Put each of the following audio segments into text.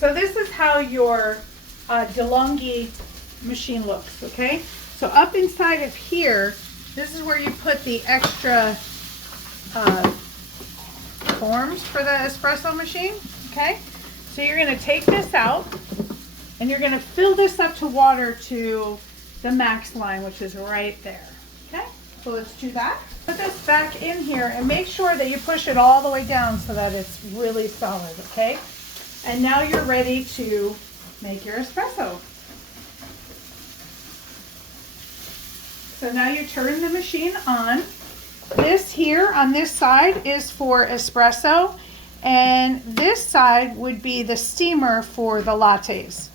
So this is how your DeLonghi machine looks, okay? So up inside of here, this is where you put the extra forms for the espresso machine, okay? So you're gonna take this out and you're gonna fill this up to water to the max line, which is right there, okay? So let's do that. Put this back in here and make sure that you push it all the way down so that it's really solid, okay? And now you're ready to make your espresso. So now you turn the machine on. This here on this side is for espresso, and this side would be the steamer for the lattes.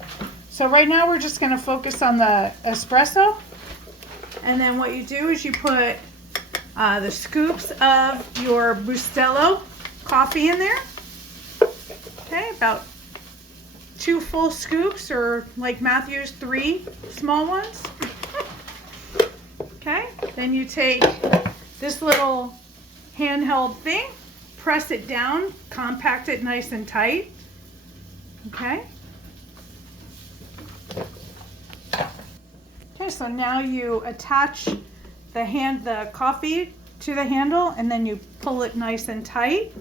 So right now we're just going to focus on the espresso, and then what you do is you put the scoops of your Bustelo coffee in there. Okay, about 2 full scoops, or like Matthew's 3 small ones. Okay, then you take this little handheld thing, press it down, compact it nice and tight. Okay. Okay, so now you attach the coffee to the handle, and then you pull it nice and tight.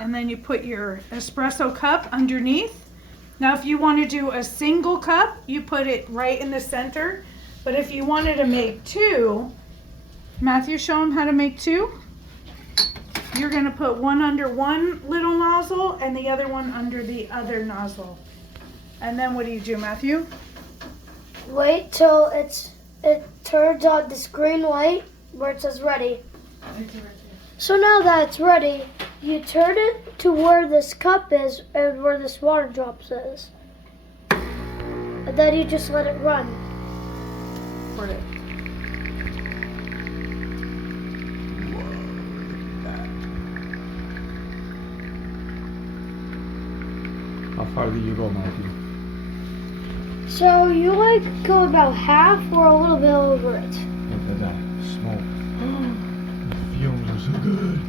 And then you put your espresso cup underneath. Now if you want to do a single cup, you put it right in the center. But if you wanted to make 2, Matthew, show them how to make 2. You're going to put one under one little nozzle and the other one under the other nozzle. And then what do you do, Matthew? Wait till it turns on this green light where it says ready. So now that it's ready, you turn it to where this cup is and where this water drops is. And then you just let it run. For it. How far do you go, Matthew? So you go about half or a little bit over it. Look at that smoke. The fumes are so good.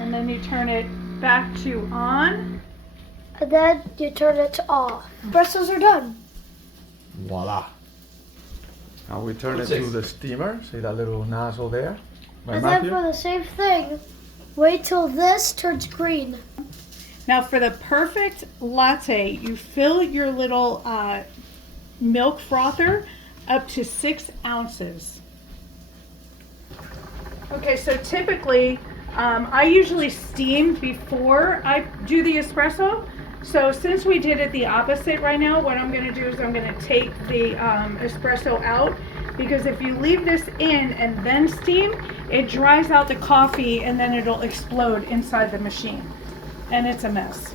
And then you turn it back to on. And then you turn it to off. Espressos are done. Voila. Now we turn it to the steamer. See that little nozzle there? And then for the same thing, wait till this turns green. Now for the perfect latte, you fill your little milk frother up to 6 ounces. Okay, so typically I usually steam before I do the espresso. So since we did it the opposite right now, what I'm going to do is I'm going to take the espresso out, because if you leave this in and then steam, it dries out the coffee and then it'll explode inside the machine. And it's a mess.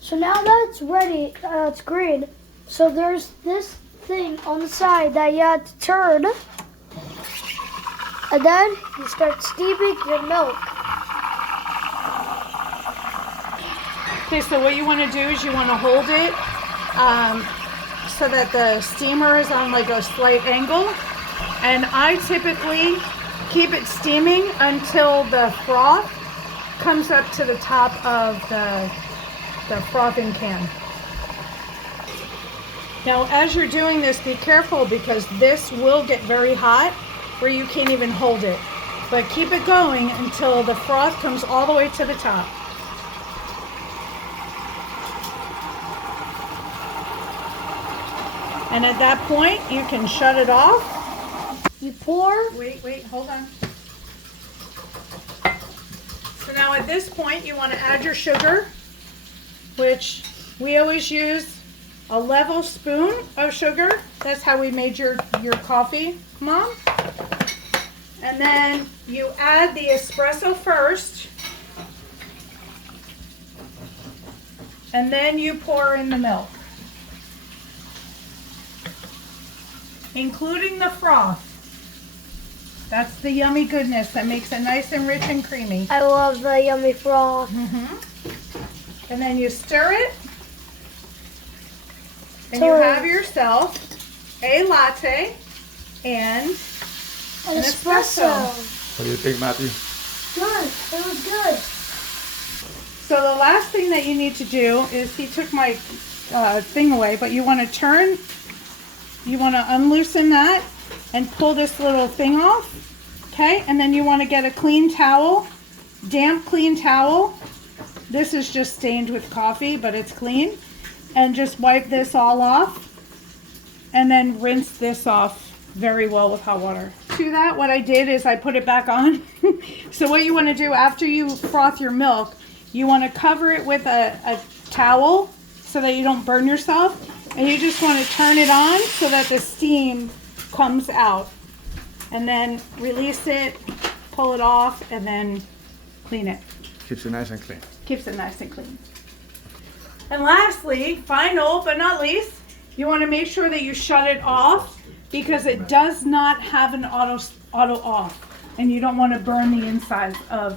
So now that it's ready, it's green. So there's this thing on the side that you have to turn. And then you start steaming your milk. Okay, so what you want to do is you want to hold it so that the steamer is on like a slight angle. And I typically keep it steaming until the froth comes up to the top of the frothing can. Now, as you're doing this, be careful, because this will get very hot where you can't even hold it. But keep it going until the froth comes all the way to the top. And at that point, you can shut it off. You pour. Wait, hold on. So now at this point, you want to add your sugar, which we always use a level spoon of sugar. That's how we made your coffee, Mom. And then you add the espresso first, and then you pour in the milk, including the froth. That's the yummy goodness that makes it nice and rich and creamy. I love the yummy froth. And then you stir it, and you have yourself a latte and an espresso. What do you think, Matthew? Good. It was good. So the last thing that you need to do is, he took my thing away, but you want to unloosen that and pull this little thing off. Okay, and then you want to get a clean towel, damp clean towel. This is just stained with coffee, but it's clean. And just wipe this all off. And then rinse this off very well with hot water. To that, what I did is I put it back on. So what you want to do after you froth your milk, you want to cover it with a towel so that you don't burn yourself. And you just want to turn it on so that the steam comes out. And then release it, pull it off, and then clean it. Keeps it nice and clean. Keeps it nice and clean. And lastly, final but not least, you want to make sure that you shut it off, because it does not have an auto off, and you don't want to burn the insides of